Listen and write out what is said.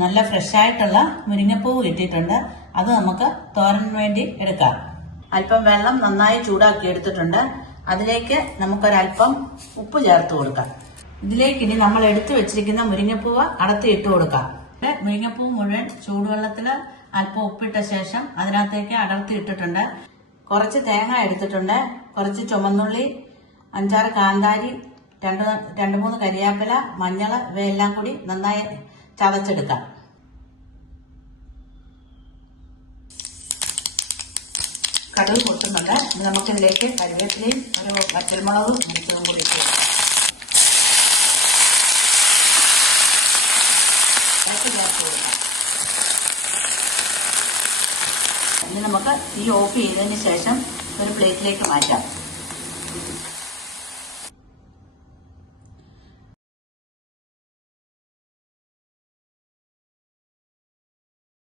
നല്ല ഫ്രഷ് ആയിട്ടുള്ള മുരിങ്ങപ്പൂവ് കിട്ടിയിട്ടുണ്ട്. അത് നമുക്ക് തോരന് വേണ്ടി എടുക്കാം. അല്പം വെള്ളം നന്നായി ചൂടാക്കി എടുത്തിട്ടുണ്ട്. അതിലേക്ക് നമുക്കൊരല്പം ഉപ്പ് ചേർത്ത് കൊടുക്കാം. ഇതിലേക്ക് ഇനി നമ്മൾ എടുത്തു വെച്ചിരിക്കുന്ന മുരിങ്ങപ്പൂവ് അടത്തി ഇട്ട് കൊടുക്കാം. മുരിങ്ങപ്പൂവ് മുഴുവൻ ചൂടുവെള്ളത്തിൽ അല്പം ഉപ്പിട്ട ശേഷം അതിനകത്തേക്ക് അടർത്തി ഇട്ടിട്ടുണ്ട്. കുറച്ച് തേങ്ങ എടുത്തിട്ടുണ്ട്, കുറച്ച് ചുമന്നുള്ളി, 5-6 കാന്താരി, 2-3 കരിയാപ്പില, മഞ്ഞൾ, ഇവയെല്ലാം കൂടി നന്നായി ചതച്ചെടുക്കാം. കടുക് പൊട്ടുന്നുണ്ട്. നമുക്കിതിലേക്ക് കരിവേപ്പിലയും ഒരു വറ്റൽമുളകും മുറിച്ചതും കൂടി ഇട്ട് കൊടുക്കാം. ഇനി നമുക്ക് തീ ഓഫ് ചെയ്തതിന് ശേഷം ഒരു പ്ലേറ്റിലേക്ക് മാറ്റാം.